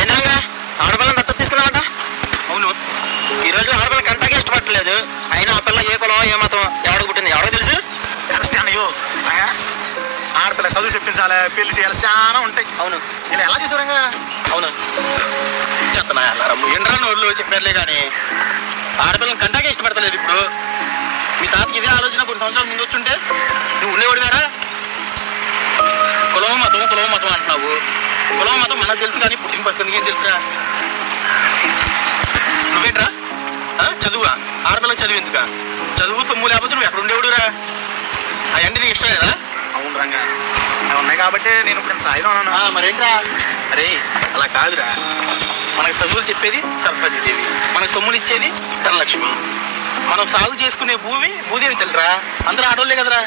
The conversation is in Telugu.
ఏంటంగా ఆడపిల్లని దత్తత తీసుకున్నావట? అవును, ఈరోజు ఆడపిల్ల కంటాకే ఇష్టపడలేదు. అయినా ఆ పిల్ల ఏ కులం ఏ మతం ఎవడికి పుట్టింది ఎవడో తెలుసు. అయ్యో ఆడపిల్ల చదువు చెప్పించాలి, పెళ్లి చేయాలి, చాలా ఉంటాయి. అవును, ఇలా ఎలా చేసారంగా? అవును చెత్తనా ఎండ్రా నోళ్ళు చెప్పారులే కానీ ఆడపిల్లని కంటాకే ఇష్టపడతలేదు. ఇప్పుడు మీ తాతకి ఇదే ఆలోచన కొన్ని సంవత్సరాల ముందు వచ్చుంటే నువ్వు ఉండేవాడు కదా. కులం మతం అంటున్నావు. కులం మతం మనకు తెలుసు కానీ పుట్టిన పరిస్థితి ఏం తెలుసురా? నువ్వేంట్రా చదువురా? ఆడపిల్లకి చదువు ఎందుక? చదువు సొమ్ము లేకపోతే నువ్వు ఎక్కడ ఉండేవాడురా? అవన్నీ నీకు ఇష్టం లేదా? అవును రంగా, అవి ఉన్నాయి కాబట్టి నేను ఇప్పుడు సాయుధం అన్నాను. మరేంట్రా? అరే అలా కాదురా, మనకు చదువులు చెప్పేది సరస్వతీదేవి, మనకు సొమ్ములు ఇచ్చేది ధనలక్ష్మి. మనం సాగు చేసుకునే భూదేవి తెలుసురా. అందరూ ఆడవాళ్ళే కదరా.